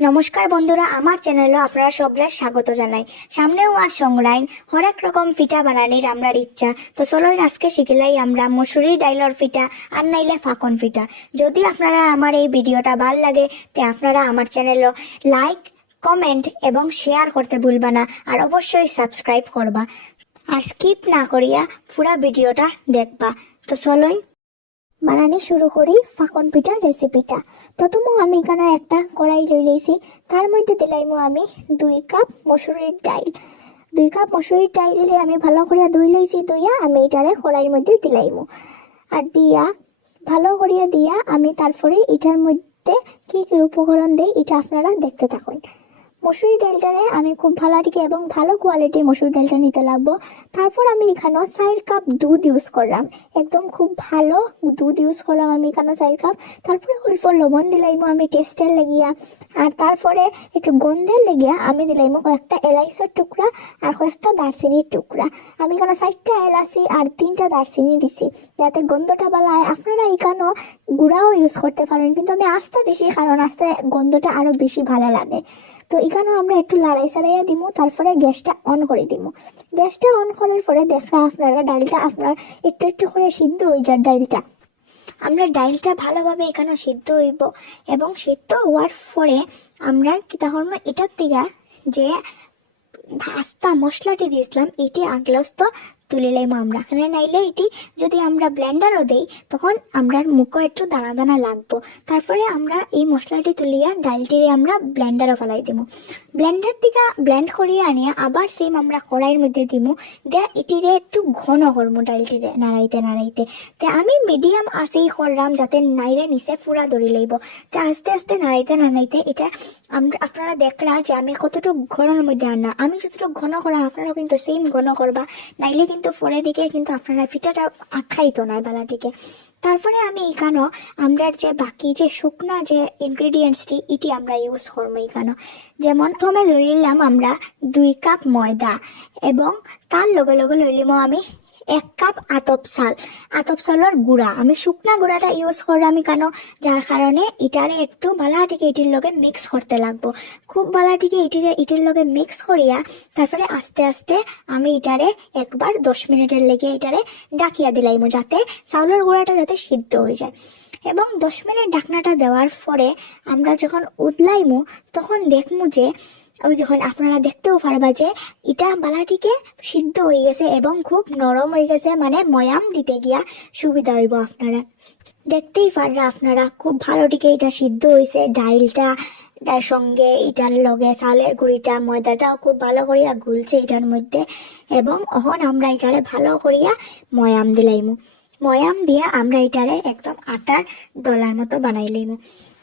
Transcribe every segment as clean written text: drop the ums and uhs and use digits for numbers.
নমস্কার বন্ধুরা, আমার চ্যানেলে আপনারা সবাই স্বাগত জানাই। সামনেও আর সংগ্রাইন হরেক রকম পিঠা বানানির আমরা ইচ্ছা। তো চলো আজকে শিখিলাই আমরা মসুরি ডাইলর পিঠা আর নাইলে ফাকন পিঠা। যদি আপনারা আমার এই ভিডিওটা ভাল লাগে তে আপনারা আমার চ্যানেলে লাইক, কমেন্ট এবং শেয়ার করতে ভুলবা না, আর অবশ্যই সাবস্ক্রাইব করবা আর স্কিপ না করিয়া পুরা ভিডিওটা দেখবা। তো চলোই বানানি শুরু করি ফাকন পিঠার রেসিপিটা। প্রথমে আমি এখানে একটা কড়াই লইছি, তার মধ্যে দিলাইমু আমি 2 কাপ মসুরির ডাইল। 2 কাপ মসুরির ডাইলে আমি ভালো করিয়া ধুই লইছি, ধুইয়া আমি এটারে কড়াইয়ের মধ্যে দিলাইমু। আর দিয়া ভালো করিয়া দিয়া আমি তারপরে এটার মধ্যে কি কি উপকরণ দেই এটা আপনারা দেখতে থাকুন। মসুরি ডালটারে আমি খুব ভালো এবং ভালো কোয়ালিটির মসুরি ডালটা নিতে লাগবো। তারপর আমি এখানে 4 কাপ দুধ ইউজ করলাম, একদম খুব ভালো দুধ ইউজ করলাম আমি এখানে 4 কাপ। তারপরে অল্প লবণ দিলাইমো আমি টেস্টের লাগিয়া, আর তারপরে একটু গন্ধের লাগিয়া আমি দিলাইমো কয়েকটা এলাইচের টুকরা আর কয়েকটা দারচিনির টুকরা। আমি এখানে 4টা এলাচি আর 3টা দারচিনি দিছি যাতে গন্ধটা ভালো হয়। আপনারা এখানেও গুঁড়াও ইউজ করতে পারেন, কিন্তু আমি আস্তে দিছি কারণ আস্তে গন্ধটা আরো বেশি ভালো লাগে। তো এখানেও আমরা একটু লাড়াই সাড়াইয়া দিব, তারপরে গ্যাসটা অন করে দিব। গ্যাসটা অন করার পরে দেখরা আপনারা ডালটা আপনার একটু একটু করে সিদ্ধ হয়ে যায়। ডালটা আমরা ডালটা ভালোভাবে এখানে সিদ্ধ হইব, এবং সিদ্ধ হওয়ার পরে আমরা কি তখন এটার থেকে যে আস্তা মশলাটি দিয়েছিলাম এটি আগলস্ত তুলে লাইম আমরা এখানে, নাইলে এটি যদি আমরা ব্লেন্ডারও দেই তখন আমরা মুখও একটু দানা দানা লাগবো। তারপরে আমরা এই মশলাটি তুলিয়া ডালটিরে আমরা ব্লেন্ডারও ফেলাই দিব। ব্লেন্ডার থেকে ব্লেন্ড করিয়ে আনিয়া আবার সেম আমরা কড়াইয়ের মধ্যে দিব, দিয়ে এটিরে একটু ঘন করবো ডালটিরে নাড়াইতে নাড়াইতে। তো আমি মিডিয়াম আঁচেই করলাম যাতে নাইরে নিচে পুরা ধরে লইব। তো আস্তে আস্তে নাড়াইতে নাড়াইতে এটা আপনারা দেখরা যে আমি কতটুকু ঘনের মধ্যে আনা, আমি যতটুকু ঘন করা আপনারাও কিন্তু সেম ঘন করবা, নাইলে কিন্তু পরে দিকে কিন্তু আপনারা পিঠাটা আটকাইতো না বালাটিকে। তারপরে আমি এখানে আমরা যে বাকি যে শুকনা যে ইনগ্রেডিয়েন্টসটি এটি আমরা ইউজ করবো এখানে। যেমন প্রথমে লইলাম আমরা 2 কাপ ময়দা, এবং তার লগে লগে লইলাম আমি 1 কাপ আতপ চালের গুঁড়া। আমি শুকনা গুঁড়াটা ইউজ করলাম কেন, যার কারণে এটারে একটু বালাটিকে এটির লগে মিক্স করতে লাগবো। খুব বালাটিকে এটির লগে মিক্স করিয়া তারপরে আস্তে আস্তে আমি এটারে একবার 10 মিনিটের লেগে এটারে ডাকিয়া দিলাইমু যাতে চাউলের গুঁড়াটা যাতে সিদ্ধ হয়ে যায়। এবং 10 মিনিট ঢাকনাটা দেওয়ার পরে আমরা যখন উতলাইমু তখন দেখমু যে ওই যখন আপনারা দেখতেও পারবা যে এটা বালাটিকে সিদ্ধ হয়ে গেছে এবং খুব নরম হয়ে গেছে, মানে ময়াম দিতে গিয়া সুবিধা হইব। আপনারা দেখতেই পাররা আপনারা খুব ভালো টিকে এটা সিদ্ধ হয়েছে। ডাইলটা সঙ্গে এটার লগে চালের গুঁড়িটা ময়দাটাও খুব ভালো করিয়া গুলছে এটার মধ্যে, এবং এখন আমরা এটারে ভালো করিয়া ময়াম দিলাইমু। ময়াম দিয়া আমরা এটারে একদম আটার দলার মতো বানাইলাইমু।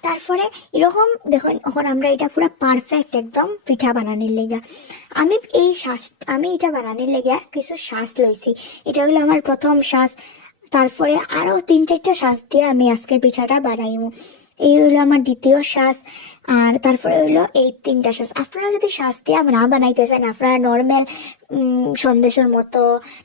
তারপরে এরকম দেখুন এখন আমরা এটা পুরো পারফেক্ট একদম পিঠা বানানোর লেগা আমি এটা বানানোর লেগা কিছু শ্বাস লইছি। এটা হলো আমার প্রথম শ্বাস। তারপরে আরো 3-4টা শ্বাস দিয়ে আমি আজকের পিঠাটা বানাইমু। এই হইলো আমার দ্বিতীয় শ্বাস, আর তারপরে হইলো এই 3টা শ্বাস। আপনারা যদি শ্বাস দিয়ে না বানাইতে চান, আপনারা নর্মাল সন্দেশের মতো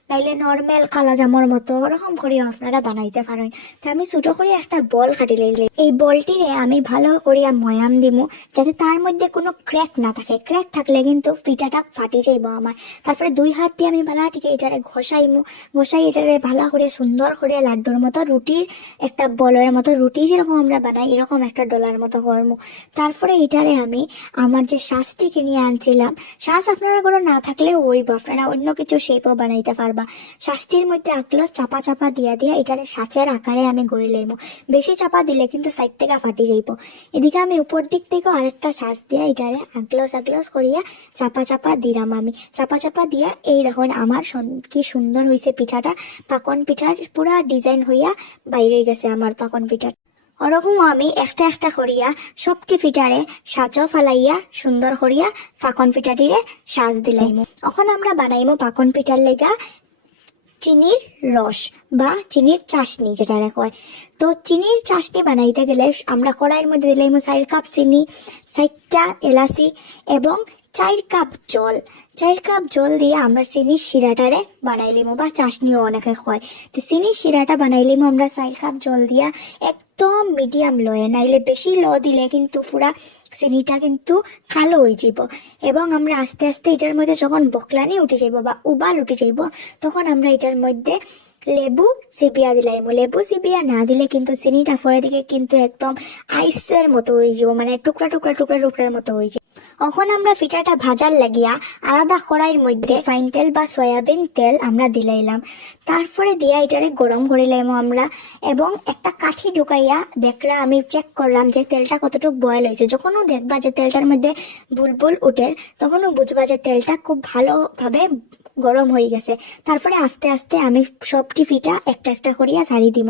নাইলে নর্মাল কালাজামর মতো ওরকম করে আপনারা বানাইতে পারেন। তো আমি ছোটো করে একটা বল কাটি লইলে এই বলটিরে আমি ভালো করিয়া ময়াম দিমু যাতে তার মধ্যে কোনো ক্র্যাক না থাকে। ক্র্যাক থাকলে কিন্তু পিঠাটা ফাটি যাইব আমার। তারপরে 2 হাত দিয়ে আমি ভালোটিকে এটারে ঘষাই এটারে ভালো করে সুন্দর করে লাড্ডুর মতো রুটির একটা বলের মতো, রুটি যেরকম আমরা বানাই এরকম একটা ডলার মতো করবো। তারপরে এটারে আমি আমার যে শ্বাসটি কিনে আনছিলাম, শ্বাস আপনারা কোনো না থাকলে ওইব, আপনারা অন্য কিছু শেপও বানাইতে পারবা। শ্বাসটির মধ্যে আগলো চাপা চাপা দিয়া এটারে শ্বাসের আকারে আমি গড়ে লইব। বেশি চাপা দিলে কিন্তু সাইড থেকে ফাটি যাইব। এদিকে আমি উপর দিক থেকে আরেকটা শ্বাস দিয়া এটারে আগলস করিয়া চাপা চাপা দিলাম। আমি চাপা চাপা দিয়া এই দেখুন আমার কি সুন্দর হয়েছে পিঠাটা। পাকন পিঠার পুরা ডিজাইন হইয়া বাইরে গেছে আমার পাকন পিঠার। ওরকম আমি একটা একটা করিয়া সবটি পিঠারে সাজও ফালাইয়া সুন্দর করিয়া পাকন পিঠাটিরে সাজ দিলাইমু। এখন আমরা বানাইমু পাকন পিঠার লেগা চিনির রস বা চিনির চাশনি যেটা কয়। তো চিনির চাশনি বানাইতে গেলে আমরা কড়াইয়ের মধ্যে দিলাইমু 4 কাপ চিনি, 4টা এলাচি এবং 4 কাপ জল। 4 কাপ জল দিয়ে আমরা চিনির শিরাটারে বানাইলিমু বা চাশনিও অনেকে হয়। তো চিনির শিরাটা বানাইলিমু আমরা 4 কাপ জল দিয়া একদম মিডিয়াম লয়ে, নাইলে বেশি ল দিলে কিন্তু পুরা চিনিটা কিন্তু কালো হয়ে যাব এবং আমরা আস্তে আস্তে এটার মধ্যে যখন বকলানি উঠে যাইব বা উবাল উঠে যাইব তখন আমরা এটার মধ্যে লেবু চিবিয়া দিলাইম। লেবু চিবিয়া না দিলে কিন্তু চিনিটা পরে দিকে কিন্তু একদম আইসের মতো হয়ে যাব, মানে টুকরা টুকরা টুকরা টুকরার মতো হয়ে যাব। এখন আমরা পিঠাটা ভাজার লাগিয়া আলাদা কড়াইয়ের মধ্যে ফাইন তেল বা সয়াবিন তেল আমরা দিলাইলাম। তারপরে দিয়া এটারে গরম করিলাম আমরা এবং একটা কাঠি ঢুকাইয়া দেখরা আমি চেক করলাম যে তেলটা কতটুকু বয়েল হয়েছে। যখনও দেখবা যে তেলটার মধ্যে বুলবুল উঠে তখনও বুঝবা যে তেলটা খুব ভালোভাবে গরম হয়ে গেছে। তারপরে আস্তে আস্তে আমি সবটি পিঠা একটা একটা করিয়া ছাড়ি দিব।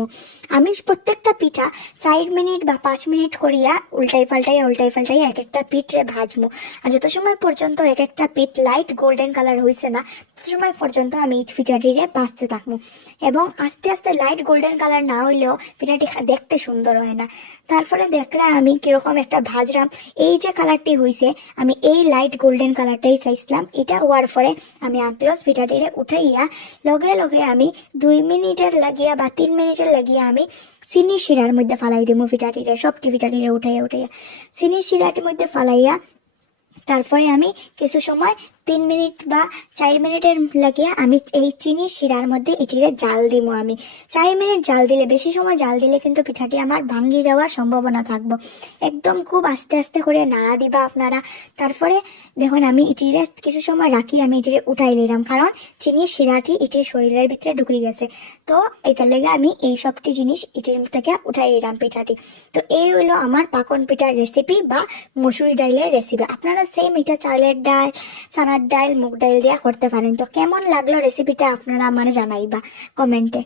আমি প্রত্যেকটা পিঠা 4 মিনিট বা 5 মিনিট করিয়া উল্টাই পাল্টাই এক একটা পিঠে ভাজবো। আর যত সময় পর্যন্ত এক একটা পিঠ লাইট গোল্ডেন কালার হয়েছে না তত সময় পর্যন্ত আমি এই পিঠাটিরে ভাজতে থাকবো। এবং আস্তে আস্তে লাইট গোল্ডেন কালার না হইলেও পিঠাটি দেখতে সুন্দর হয় না। তারপরে দেখরা আমি কিরকম একটা ভাজলাম, এই যে কালারটি হয়েছে আমি এই লাইট গোল্ডেন কালারটাই চাইছিলাম। এটা হওয়ার পরে আমি আঁকলস পিঠাটিরে উঠাইয়া লগে লগে আমি 2 মিনিটের লাগিয়া বা 3 মিনিটের লাগিয়া আমি চিনি শিরার মধ্যে ফালাই দিব পিঠাটিরে, সবটি পিঠাটিরে উঠাইয়া চিনি শিরাটির মধ্যে ফালাইয়া তারপরে আমি কিছু সময় 3 মিনিট বা 4 মিনিটের লাগিয়া আমি এই চিনি শিরার মধ্যে এটিরে জাল দিব। আমি 4 মিনিট জাল দিলে, বেশি সময় জাল দিলে কিন্তু পিঠাটি আমার ভাঙ্গি যাওয়ার সম্ভাবনা থাকবো। একদম খুব আস্তে আস্তে করে নাড়া দিবা আপনারা। তারপরে দেখুন আমি এটিরে কিছু সময় রাখি আমি এটিরে উঠাই নিলাম, কারণ চিনির শিরাটি এটির শরীরের ভিতরে ঢুকে গেছে। তো এটার লেগে আমি এই সবটি জিনিস এটির থেকে উঠাই নিলাম পিঠাটি। তো এই হলো আমার পাকন পিঠার রেসিপি বা মসুরি ডাইলের রেসিপি। আপনারা সেম এটা চালের ডাল, চানার ডাল, মুগ ডাল দিয়া করতে পারেন। তো কেমন লাগলো রেসিপিটা আপনারা আমার জানাইবা কমেন্টে।